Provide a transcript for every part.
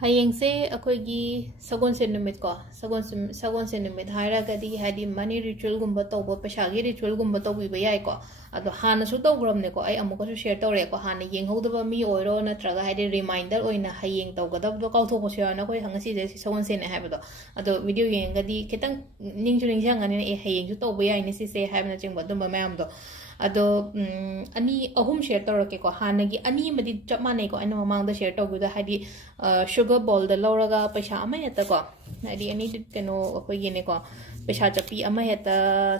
ꯍꯌꯦꯡꯁꯦ ꯑꯩꯈꯣꯏꯒꯤ ꯁꯒꯣꯜꯁꯦꯟ ꯅꯨꯃꯤꯠ ꯀꯣ ꯁꯒꯣꯜꯁꯦꯟ ꯅꯨꯃꯤꯠ ꯍꯥꯏꯔꯒꯗꯤ ꯍꯥꯏꯗꯤ ꯃꯅꯤ ꯔꯤꯆꯨꯋꯦꯜꯒꯨꯝꯕ ꯇꯧꯕ ꯄꯩꯁꯥꯒꯤ ꯔꯤꯆꯨꯋꯦꯜꯒꯨꯝꯕ ꯇꯧꯕꯤꯕ ꯌꯥꯏꯀꯣ ꯑꯗꯣ ꯍꯥꯟꯅꯁꯨ ꯇꯧꯈ꯭ꯔꯕꯅꯦꯀꯣ ꯑꯩ ꯑꯃꯨꯛꯀꯁꯨ ꯁꯦꯌꯔ ꯇꯧꯔꯛꯑꯦꯀꯣ ꯍꯥꯟꯅ ꯌꯦꯡꯍꯧꯗꯕ ꯃꯤ ꯑꯣꯏꯔꯣ ꯅꯠꯇ꯭ꯔꯒ ꯍꯥꯏꯗꯤ ꯔꯤꯃꯥꯏꯟꯗꯔ ꯑꯣꯏꯅ ꯍꯌꯦꯡ ꯇꯧꯒꯗꯕꯗꯣ ꯀꯥꯎꯊꯣꯛꯄꯁꯨ ꯌꯥꯎꯋꯦꯅ ꯑꯩꯈꯣꯏ ꯉꯁꯤꯁꯦ ꯁꯒꯣꯜꯁꯦꯟꯅꯦ ꯍꯥꯏꯕꯗꯣ ꯑꯗꯣ ꯚꯤꯗꯤꯑꯣ ꯌꯦꯡꯉꯒꯗꯤ ꯈꯤꯇꯪ ꯅꯤꯡꯁꯤꯡꯉꯅꯤꯅ ꯍꯌꯦꯡꯁꯨ ꯇꯧꯕ ꯌꯥꯏꯅꯦ ꯁꯤꯁꯦ ꯍꯥꯏꯕꯅꯆꯤꯡꯕ ꯑꯗꯨꯝꯕ ꯃꯌꯥꯝꯗꯣ ꯑꯗꯣ ꯑꯅꯤ ꯑꯍꯨꯝ ꯁꯦꯌꯔ ꯇꯧꯔꯛꯀꯦꯀꯣ ꯍꯥꯟꯅꯒꯤ ꯑꯅꯤ ꯑꯃꯗꯤ ꯆꯞ ꯃꯥꯟꯅꯩꯀꯣ ꯑꯩꯅ ꯃꯃꯥꯡꯗ ꯁꯦꯌꯔ ꯇꯧꯕꯗ ꯍꯥꯏꯗꯤ ꯁꯨꯒꯔ ꯕꯣꯜꯗ ꯂꯧꯔꯒ ꯄꯩꯁꯥ ꯑꯃ ꯍꯦꯛꯇꯀꯣ ꯍꯥꯏꯗꯤ ꯑꯦꯅꯤ ꯀꯩꯅꯣ ꯑꯩꯈꯣꯏꯒꯤꯅꯦꯀꯣ ꯄꯩꯁꯥ ꯆꯞꯄꯤ ꯑꯃ ꯍꯦꯛꯇ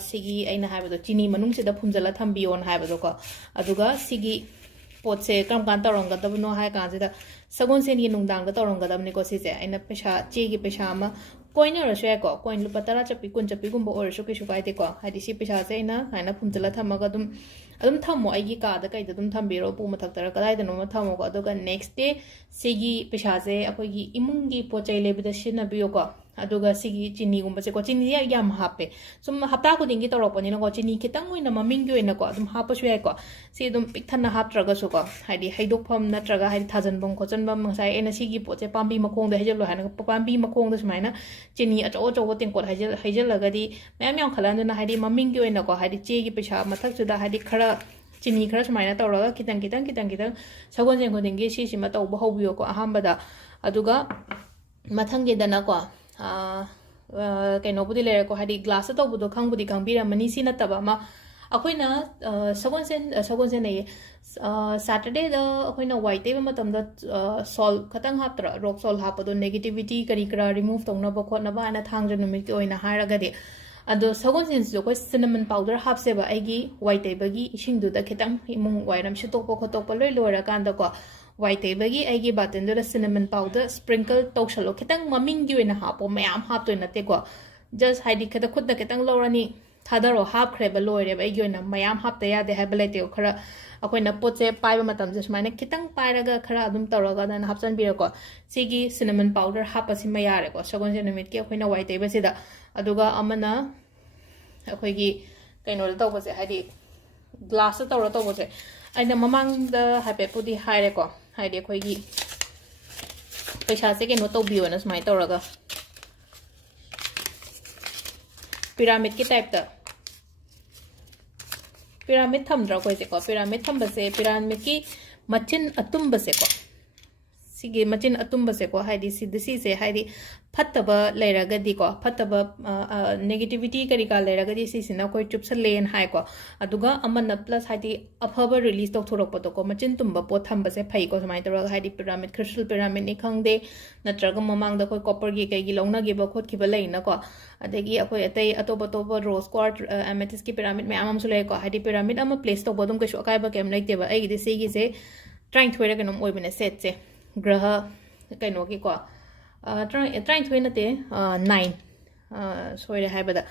ꯁꯤꯒꯤ ꯑꯩꯅ ꯍꯥꯏꯕꯗꯣ ꯆꯤꯅꯤ ꯃꯅꯨꯡꯁꯤꯗ ꯐꯨꯝꯖꯤꯜꯂ ꯊꯝꯕꯤꯌꯣꯅ ꯍꯥꯏꯕꯗꯣꯀꯣ ꯑꯗꯨꯒ ꯁꯤꯒꯤ ꯄꯣꯠꯁꯦ ꯀꯔꯝ ꯀꯥꯟꯗ ꯇꯧꯔꯝꯒꯗꯕꯅꯣ ꯍꯥꯏ ꯀꯥꯟꯁꯤꯗ ꯁꯒꯣꯜꯁꯦꯟꯒꯤ ꯅꯨꯡꯗꯥꯡꯗ ꯇꯧꯔꯝꯒꯗꯕꯅꯤꯀꯣ ꯁꯤꯁꯦ ꯑꯩꯅ ꯄꯩꯁꯥ ꯆꯦꯒꯤ ꯄꯩꯁꯥ ꯑꯃ ꯀꯣꯏꯟ ꯑꯣꯏꯔꯁꯨ ꯌꯥꯏꯀꯣ ꯀꯣꯏꯟ ꯂꯨꯄꯥ 10 ꯆꯞꯄꯤ 20 ꯆꯞꯄꯤꯒꯨꯝꯕ ꯑꯣꯏꯔꯁꯨ ꯀꯩꯁꯨ ꯀꯥꯏꯗꯦꯀꯣ ꯍꯥꯏꯗꯤ ꯁꯤ ꯄꯩꯁꯥꯁꯦ ꯑꯩꯅ ꯁꯨꯃꯥꯏꯅ ꯐꯨꯝꯖꯤꯜꯂ ꯊꯝꯃꯒ ꯑꯗꯨꯝ ꯊꯝꯃꯣ ꯑꯩꯒꯤ ꯀꯥꯗ ꯀꯩꯗ ꯑꯗꯨꯝ ꯊꯝꯕꯤꯔꯣ ꯎꯄꯨ ꯃꯊꯛꯇꯔ ꯀꯗꯥꯏꯗꯅꯣꯃ ꯊꯝꯃꯣꯀꯣ ꯑꯗꯨꯒ ꯅꯦꯛꯁ ꯗꯦ ꯁꯤꯒꯤ ꯄꯩꯁꯥꯁꯦ ꯑꯩꯈꯣꯏꯒꯤ ꯏꯃꯨꯡꯒꯤ ꯄꯣꯠ ꯆꯩ ꯂꯩꯕꯗ ꯁꯤꯖꯤꯟꯅꯕꯤꯌꯣꯀꯣ ꯑꯗꯨꯒ ꯁꯤꯒꯤ ꯆꯤꯅꯤꯒꯨꯝꯕꯁꯦꯀꯣ ꯆꯤꯅꯤꯁꯦ ꯌꯥꯝ ꯍꯥꯞꯄꯦ ꯁꯨꯝ ꯍꯞꯇꯥ ꯈꯨꯗꯤꯡꯒꯤ ꯇꯧꯔꯛꯄꯅꯤꯅꯀꯣ ꯆꯤꯅꯤ ꯈꯤꯇꯪ ꯑꯣꯏꯅ ꯃꯃꯤꯡꯒꯤ ꯑꯣꯏꯅꯀꯣ ꯑꯗꯨꯝ ꯍꯥꯞꯄꯁꯨ ꯌꯥꯏꯀꯣ ꯁꯤ ꯑꯗꯨꯝ ꯄꯤꯛ ꯊꯟꯅ ꯍꯥꯞꯇ꯭ꯔꯒꯁꯨꯀꯣ ꯍꯥꯏꯗꯤ ꯍꯩꯗꯣꯛꯐꯝ ꯅꯠꯇ꯭ꯔꯒ ꯍꯥꯏꯗꯤ ꯊꯥꯖꯟꯐꯝ ꯈꯣꯠꯆꯟꯐꯝ ꯉꯁꯥꯏ ꯑꯩꯅ ꯁꯤꯒꯤ ꯄꯣꯠꯁꯦ ꯄꯥꯝꯕꯤ ꯃꯈꯣꯡꯗ ꯍꯩꯖꯜꯂꯣ ꯍꯥꯏꯅ ꯄꯥꯝꯕꯤ ꯃꯈꯣꯡꯗ ꯁꯨꯃꯥꯏꯅ ꯆꯤꯅꯤ ꯑꯆꯧ ꯑꯆꯧꯕ ꯇꯦꯡꯀꯣꯠ ꯍꯩꯖꯜꯂꯒꯗꯤ ꯃꯌꯥꯝ ꯌꯥꯝꯈꯠꯂꯛꯑꯗꯨꯅ ꯍꯥꯏꯗꯤ ꯃꯃꯤꯡꯒꯤ ꯑꯣꯏꯅꯀꯣ ꯍꯥꯏꯗꯤ ꯆꯦꯒꯤ ꯄꯩꯁꯥ ꯃꯊꯛꯁꯤꯗ ꯍꯥꯏꯗꯤ ꯈꯔ ꯆꯤꯅꯤ ꯈꯔ ꯁꯨꯃꯥꯏꯅ ꯇꯧꯔꯒ ꯈꯤꯇꯪ ꯁꯒꯣꯜꯁꯦꯟ ꯈꯨꯗꯤꯡꯒꯤ ꯁꯤꯁꯤꯃ ꯇꯧꯕ ꯍꯧꯕꯤꯌꯣꯀꯣ ꯑꯍꯥꯟꯕꯗ ꯑꯗꯨꯒ ꯃꯊꯪꯒꯤꯗꯅꯀꯣ ꯀꯩꯅꯣꯕꯨꯗꯤ ꯂꯩꯔꯦꯀꯣ ꯍꯥꯏꯗꯤ ꯒ꯭ꯂꯥꯁꯇ ꯇꯧꯕꯗꯣ ꯈꯪꯕꯨꯗꯤ ꯈꯪꯕꯤꯔꯝꯃꯅꯤ ꯁꯤ ꯅꯠꯇꯕ ꯑꯃ ꯑꯩꯈꯣꯏꯅ ꯁꯒꯣꯜꯁꯦꯟꯅꯩꯌꯦ ꯁꯦꯇꯔꯗꯦꯗ ꯑꯩꯈꯣꯏꯅ ꯋꯥꯏ ꯇꯩꯕ ꯃꯇꯝꯗ ꯁꯣꯜ ꯈꯇꯪ ꯍꯥꯞꯇ꯭ꯔꯥ ꯔꯣꯛ ꯁꯣꯜ ꯍꯥꯞꯄꯗꯣ ꯅꯦꯒꯦꯇꯤꯚꯤꯇꯤ ꯀꯔꯤ ꯀꯔꯥ ꯔꯤꯃꯨꯚ ꯇꯧꯅꯕ ꯈꯣꯠꯅꯕ ꯍꯥꯏꯅ ꯊꯥꯡꯖ ꯅꯨꯃꯤꯠꯀꯤ ꯑꯣꯏꯅ ꯍꯥꯏꯔꯒꯗꯤ ꯑꯗꯣ ꯁꯒꯣꯜꯁꯦꯟꯁꯤꯁꯨ ꯑꯩꯈꯣꯏ ꯁꯤꯅꯃꯟ ꯄꯥꯎꯗꯔ ꯍꯥꯞꯁꯦꯕ ꯑꯩꯒꯤ ꯋꯥꯏ ꯇꯩꯕꯒꯤ ꯏꯁꯤꯡꯗꯨꯗ ꯈꯤꯇꯪ ꯏꯃꯨꯡ ꯋꯥꯏꯔꯝ ꯁꯤꯠꯇꯣꯛꯄ ꯈꯣꯠꯇꯣꯛꯄ ꯂꯣꯏ ꯂꯣꯏꯔꯀꯥꯟꯗꯀꯣ ꯋꯥꯏ ꯇꯩꯕꯒꯤ ꯑꯩꯒꯤ ꯕꯥꯇꯤꯟꯗꯨꯗ ꯁꯤꯅꯃꯟ ꯄꯥꯎꯗꯔ ꯁ꯭ꯄ꯭ꯔꯤꯡꯀꯜ ꯇꯧꯁꯜꯂꯣ ꯈꯤꯇꯪ ꯃꯃꯤꯡꯒꯤ ꯑꯣꯏꯅ ꯍꯥꯞꯄꯣ ꯃꯌꯥꯝ ꯍꯥꯞꯇꯣꯏ ꯅꯠꯇꯦꯀꯣ ꯖꯁ ꯍꯥꯏꯗꯤ ꯈꯨꯠꯇ ꯈꯤꯇꯪ ꯂꯧꯔꯅꯤ ꯊꯥꯗꯔꯣ ꯍꯥꯞꯈ꯭ꯔꯦꯕ ꯂꯣꯏꯔꯦꯕ ꯑꯩꯒꯤ ꯑꯣꯏꯅ ꯃꯌꯥꯝ ꯍꯥꯞꯇ ꯌꯥꯗꯦ ꯍꯥꯏꯕ ꯂꯩꯇꯦꯀꯣ ꯈꯔ ꯑꯩꯈꯣꯏꯅ ꯄꯣꯠꯁꯦ ꯄꯥꯏꯕ ꯃꯇꯝꯁꯦ ꯁꯨꯃꯥꯏꯅ ꯈꯤꯇꯪ ꯄꯥꯏꯔꯒ ꯈꯔ ꯑꯗꯨꯝ ꯇꯧꯔꯒ ꯑꯗꯨꯃꯥꯏꯅ ꯍꯥꯞꯆꯟꯕꯤꯔꯣꯀꯣ ꯁꯤꯒꯤ ꯁꯤꯅꯃꯟ ꯄꯥꯎꯗꯔ ꯍꯥꯞꯄꯁꯤꯃ ꯌꯥꯔꯦꯀꯣ ꯁꯒꯣꯜꯁꯦꯟ ꯅꯨꯃꯤꯠꯀꯤ ꯑꯩꯈꯣꯏꯅ ꯋꯥꯏ ꯇꯩꯕꯁꯤꯗ ꯑꯗꯨꯒ ꯑꯃꯅ ꯑꯩꯈꯣꯏꯒꯤ ꯀꯩꯅꯣꯗ ꯇꯧꯕꯁꯦ ꯍꯥꯏꯗꯤ ꯒ꯭ꯂꯥꯁꯇ ꯇꯧꯔ ꯇꯧꯕꯁꯦ ꯑꯩꯅ ꯃꯃꯥꯡꯗ ꯍꯥꯏꯐꯦꯠꯄꯨꯗꯤ ꯍꯥꯏꯔꯦꯀꯣ ꯍꯥꯏꯗꯤ ꯑꯩꯈꯣꯏꯒꯤ ꯄꯩꯁꯥꯁꯦ ꯀꯩꯅꯣ ꯇꯧꯕꯤꯌꯣꯅ ꯁꯨꯃꯥꯏꯅ ꯇꯧꯔꯒ ꯄꯤꯔꯥꯃꯤꯗꯀꯤ ꯇꯥꯏꯞꯇ ꯄꯤꯔꯥꯃꯤꯗ ꯊꯝꯗ꯭ꯔꯥ ꯑꯩꯈꯣꯏꯁꯦꯀꯣ ꯄꯤꯔꯥꯃꯤꯗ ꯊꯝꯕꯁꯦ ꯄꯤꯔꯥꯃꯤꯗꯀꯤ ꯃꯆꯤꯟ ꯑꯇꯨꯝꯕꯁꯦꯀꯣ ꯁꯤꯒꯤ ꯃꯆꯤꯟ ꯑꯇꯨꯝꯕꯁꯦꯀꯣ ꯍꯥꯏꯗꯤ ꯁꯤꯁꯦ ꯍꯥꯏꯗꯤ ꯐꯠꯇꯕ ꯂꯩꯔꯒꯗꯤꯀꯣ ꯐꯠꯇꯕ ꯅꯦꯒꯦꯇꯤꯚꯤꯇꯤ ꯀꯔꯤ ꯀꯥ ꯂꯩꯔꯒꯗꯤ ꯁꯤꯁꯤꯅ ꯑꯩꯈꯣꯏ ꯆꯨꯞꯁꯜꯂꯦꯅ ꯍꯥꯏꯀꯣ ꯑꯗꯨꯒ ꯑꯃꯅ ꯄ꯭ꯂꯁ ꯍꯥꯏꯗꯤ ꯑꯐꯕ ꯔꯤꯂꯤꯁ ꯇꯧꯊꯣꯔꯛꯄꯗꯣꯀꯣ ꯃꯆꯤꯟ ꯇꯨꯝꯕ ꯄꯣꯠ ꯊꯝꯕꯁꯦ ꯐꯩꯀꯣ ꯁꯨꯃꯥꯏꯅ ꯇꯧꯔꯒ ꯍꯥꯏꯗꯤ ꯄꯤꯔꯥꯃꯤꯗ ꯈ꯭ꯔꯤꯁꯇꯜ ꯄꯤꯔꯥꯃꯤꯗꯅꯤ ꯈꯪꯗꯦ ꯅꯠꯇ꯭ꯔꯒ ꯃꯃꯥꯡꯗ ꯑꯩꯈꯣꯏ ꯀꯣꯄꯔꯒꯤ ꯀꯩꯒꯤ ꯂꯧꯅꯈꯤꯕ ꯈꯣꯠꯈꯤꯕ ꯂꯩꯅꯀꯣ ꯑꯗꯒꯤ ꯑꯩꯈꯣꯏ ꯑꯇꯩ ꯑꯇꯣꯞꯄ ꯔꯣꯁ ꯀ꯭ꯋꯥꯔꯠ ꯑꯦꯃꯦꯊꯤꯁꯀꯤ ꯄꯤꯔꯥꯃꯤꯗ ꯃꯌꯥꯝ ꯑꯃꯁꯨ ꯂꯩꯀꯣ ꯍꯥꯏꯗꯤ ꯄꯤꯔꯥꯃꯤꯗ ꯑꯃ ꯄ꯭ꯂꯦꯁ ꯇꯧꯕ ꯑꯗꯨꯝ ꯀꯩꯁꯨ ꯑꯀꯥꯏꯕ ꯀꯩꯝ ꯂꯩꯇꯦꯕ ꯑꯩꯒꯤꯗꯤ ꯁꯤꯒꯤꯁꯦ 23ꯔ ꯀꯩꯅꯣꯝ ꯑꯣꯏꯕꯅꯦ ꯁꯦꯠꯁꯦ ꯒ꯭ꯔꯍ ꯀꯩꯅꯣꯒꯤꯀꯣ 23 ꯅꯠꯇꯦ 9 ꯁꯣꯏꯔꯦ ꯍꯥꯏꯕꯗ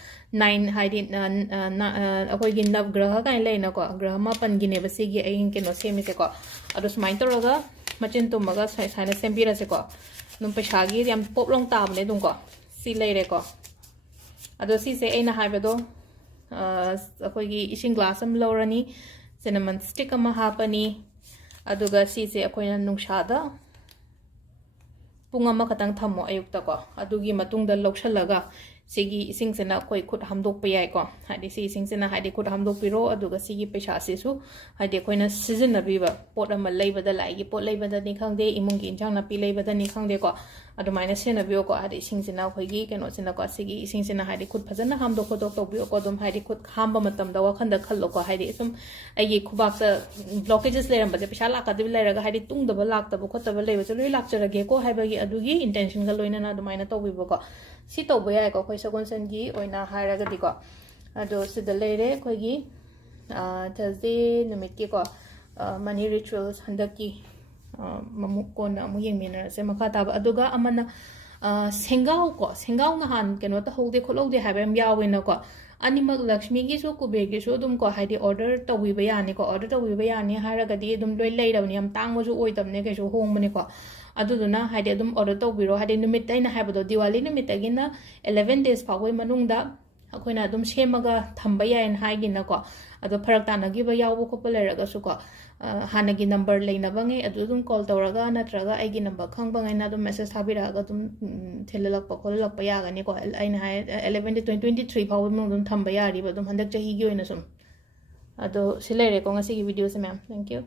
9 ꯍꯥꯏꯗꯤ ꯑꯩꯈꯣꯏꯒꯤ ꯅꯕꯒ꯭ꯔꯍ ꯀꯥꯏꯅ ꯂꯩꯅꯀꯣ ꯒ꯭ꯔꯍ 9ꯒꯤꯅꯦꯕ ꯁꯤꯒꯤ ꯑꯩ ꯀꯩꯅꯣ ꯁꯦꯝꯃꯤꯁꯦꯀꯣ ꯑꯗꯣ ꯁꯨꯃꯥꯏꯅ ꯇꯧꯔꯒ ꯃꯆꯤꯟ ꯇꯨꯝꯃꯒ ꯁꯨꯃꯥꯏꯅ ꯁꯦꯝꯕꯤꯔꯁꯦꯀꯣ ꯑꯗꯨꯝ ꯄꯩꯁꯥꯒꯤ ꯌꯥꯝ ꯄꯣꯞꯂꯣꯡ ꯇꯥꯕꯅꯦ ꯑꯗꯨꯝꯀꯣ ꯁꯤ ꯂꯩꯔꯦꯀꯣ ꯑꯗꯣ ꯁꯤꯁꯦ ꯑꯩꯅ ꯍꯥꯏꯕꯗꯣ ꯑꯩꯈꯣꯏꯒꯤ ꯏꯁꯤꯡ ꯒ꯭ꯂꯥꯁ ꯑꯃ ꯂꯧꯔꯅꯤ ꯁꯤꯅꯃꯟ ꯁ꯭ꯇꯤꯛ ꯑꯃ ꯍꯥꯞꯄꯅꯤ ꯑꯗꯨꯒ ꯁꯤꯁꯦ ꯑꯩꯈꯣꯏꯅ ꯅꯨꯡꯁꯥꯗ ꯄꯨꯡ ꯑꯃꯈꯛꯇꯪ ꯊꯝꯃꯣ ꯑꯌꯨꯛꯇꯀꯣ ꯑꯗꯨꯒꯤ ꯃꯇꯨꯡꯗ ꯂꯧꯁꯜꯂꯒ ꯁꯤꯒꯤ ꯏꯁꯤꯡꯁꯤꯅ ꯑꯩꯈꯣꯏ ꯈꯨꯠ ꯍꯥꯝꯗꯣꯛꯄ ꯌꯥꯏꯀꯣ ꯍꯥꯏꯗꯤ ꯁꯤ ꯏꯁꯤꯡꯁꯤꯅ ꯍꯥꯏꯗꯤ ꯈꯨꯠ ꯍꯥꯝꯗꯣꯛꯄꯤꯔꯣ ꯑꯗꯨꯒ ꯁꯤꯒꯤ ꯄꯩꯁꯥꯁꯤꯁꯨ ꯍꯥꯏꯗꯤ ꯑꯩꯈꯣꯏꯅ ꯁꯤꯖꯤꯟꯅꯕꯤꯕ ꯄꯣꯠ ꯑꯃ ꯂꯩꯕꯗ ꯂꯥꯏꯒꯤ ꯄꯣꯠ ꯂꯩꯕꯗꯅꯤ ꯈꯪꯗꯦ ꯏꯃꯨꯡꯒꯤ ꯏꯟꯖꯥꯡ ꯅꯥꯄꯤ ꯂꯩꯕꯗꯅꯤ ꯈꯪꯗꯦꯀꯣ ꯑꯗꯨꯃꯥꯏꯅ ꯁꯤꯖꯤꯟꯅꯕꯤꯌꯣꯀꯣ ꯍꯥꯏꯗꯤ ꯏꯁꯤꯡꯁꯤꯅ ꯑꯩꯈꯣꯏꯒꯤ ꯀꯩꯅꯣꯁꯤꯅꯀꯣ ꯁꯤꯒꯤ ꯏꯁꯤꯡꯁꯤꯅ ꯍꯥꯏꯗꯤ ꯈꯨꯠ ꯐꯖꯅ ꯍꯥꯝꯗꯣꯛ ꯈꯣꯠꯇꯣꯛ ꯇꯧꯕꯤꯌꯣꯀꯣ ꯑꯗꯨꯝ ꯍꯥꯏꯗꯤ ꯈꯨꯠ ꯍꯥꯝꯕ ꯃꯇꯝꯗ ꯋꯥꯈꯟꯗ ꯈꯜꯂꯣꯀꯣ ꯍꯥꯏꯗꯤ ꯁꯨꯝ ꯑꯩꯒꯤ ꯈꯨꯕꯥꯛꯇ ꯕ꯭ꯂꯣꯀꯦꯖꯦꯁ ꯂꯩꯔꯝꯕꯁꯦ ꯄꯩꯁꯥ ꯂꯥꯛꯀꯗꯕ ꯂꯩꯔꯒ ꯍꯥꯏꯗꯤ ꯇꯨꯡꯗꯕ ꯂꯥꯛꯇꯕ ꯈꯣꯠꯇꯕ ꯂꯩꯕꯁꯦ ꯂꯣꯏ ꯂꯥꯛꯆꯔꯒꯦꯀꯣ ꯍꯥꯏꯕꯒꯤ ꯑꯗꯨꯒꯤ ꯏꯟꯇꯦꯟꯁꯟꯒ ꯂꯣꯏꯅꯅ ꯑꯗꯨꯃꯥꯏꯅ ꯇꯧꯕꯤꯕꯀꯣ ꯁꯤ ꯇꯧꯕ ꯌꯥꯏꯀꯣ ꯑꯩꯈꯣꯏ ꯁꯒꯣꯜꯁꯦꯟꯒꯤ ꯑꯣꯏꯅ ꯍꯥꯏꯔꯒꯗꯤꯀꯣ ꯑꯗꯣ ꯁꯤꯗ ꯂꯩꯔꯦ ꯑꯩꯈꯣꯏꯒꯤ ꯊꯔꯁꯗꯦ ꯅꯨꯃꯤꯠꯀꯤꯀꯣ ꯃꯅꯤ ꯔꯤꯆꯨꯋꯦꯜꯁ ꯍꯟꯗꯛꯀꯤ ꯀꯣꯟꯅ ꯑꯃꯨꯛ ꯌꯦꯡꯃꯤꯟꯅꯔꯁꯦ ꯃꯈꯥ ꯇꯥꯕ ꯑꯗꯨꯒ ꯑꯃꯅ ꯁꯦꯡꯒꯥꯎ ꯅꯍꯥꯟ ꯀꯩꯅꯣ ꯇꯧꯍꯧꯗꯦ ꯈꯣꯠꯍꯧꯗꯦ ꯍꯥꯏꯕ ꯌꯥꯝ ꯌꯥꯎꯋꯦꯅꯀꯣ ꯑꯅꯤꯃꯛ ꯂꯛꯁꯃꯤꯒꯤꯁꯨ ꯀꯨꯕꯦꯔꯒꯤꯁꯨ ꯑꯗꯨꯝ ꯀꯣ ꯍꯥꯏꯗꯤ ꯑꯣꯔꯗꯔ ꯇꯧꯕꯤꯕ ꯌꯥꯅꯤꯀꯣ ꯑꯣꯔꯗꯔ ꯇꯧꯕꯤꯕ ꯌꯥꯅꯤ ꯍꯥꯏꯔꯒꯗꯤ ꯑꯗꯨꯝ ꯂꯣꯏ ꯂꯩꯔꯕꯅꯤ ꯌꯥꯝ ꯇꯥꯡꯕꯁꯨ ꯑꯣꯏꯗꯕꯅꯦ ꯀꯩꯁꯨ ꯍꯣꯡꯕꯅꯦꯀꯣ ꯑꯗꯨꯗꯨꯅ ꯍꯥꯏꯗꯤ ꯑꯗꯨꯝ ꯑꯣꯔꯗꯔ ꯇꯧꯕꯤꯔꯣ ꯍꯥꯏꯗꯤ ꯅꯨꯃꯤꯠ ꯑꯩꯅ ꯍꯥꯏꯕꯗꯣ ꯗꯤꯋꯥꯂꯤ ꯅꯨꯃꯤꯠꯇꯒꯤꯅ 11 days ꯐꯥꯎꯕꯒꯤ ꯃꯅꯨꯡꯗ ꯑꯩꯈꯣꯏꯅ ꯑꯗꯨꯝ ꯁꯦꯝꯃꯒ ꯊꯝꯕ ꯌꯥꯏꯅ ꯍꯥꯏꯒꯤꯅꯀꯣ ꯑꯗꯣ ꯐꯔꯛ ꯇꯥꯅꯈꯤꯕ ꯌꯥꯎꯕ ꯈꯣꯠꯄ ꯂꯩꯔꯒꯁꯨꯀꯣ ꯍꯥꯟꯅꯒꯤ ꯅꯝꯕꯔ ꯂꯩꯅꯕꯉꯩ ꯑꯗꯨ ꯑꯗꯨꯝ ꯀꯣꯜ ꯇꯧꯔꯒ ꯅꯠꯇ꯭ꯔꯒ ꯑꯩꯒꯤ ꯅꯝꯕꯔ ꯈꯪꯕꯉꯩꯅ ꯑꯗꯨꯝ ꯃꯦꯁꯦꯖ ꯊꯥꯕꯤꯔꯛꯑꯒ ꯑꯗꯨꯝ ꯊꯤꯜꯍꯜꯂꯛꯄ ꯈꯣꯠꯍꯜꯂꯛꯄ ꯌꯥꯒꯅꯤꯀꯣ ꯑꯩꯅ ꯍꯥꯏ 11-23 ꯐꯥꯎꯕ ꯃꯅꯨꯡꯗ ꯑꯗꯨꯝ ꯊꯝꯕ ꯌꯥꯔꯤꯕ ꯑꯗꯨꯝ ꯍꯟꯗꯛ ꯆꯍꯤꯒꯤ ꯑꯣꯏꯅ ꯁꯨꯝ ꯑꯗꯣ ꯁꯤ ꯂꯩꯔꯦꯀꯣ ꯉꯁꯤꯒꯤ ꯚꯤꯗꯤꯑꯣꯁꯦ ꯃꯌꯥꯝ ꯊꯦꯡꯛ ꯌꯨ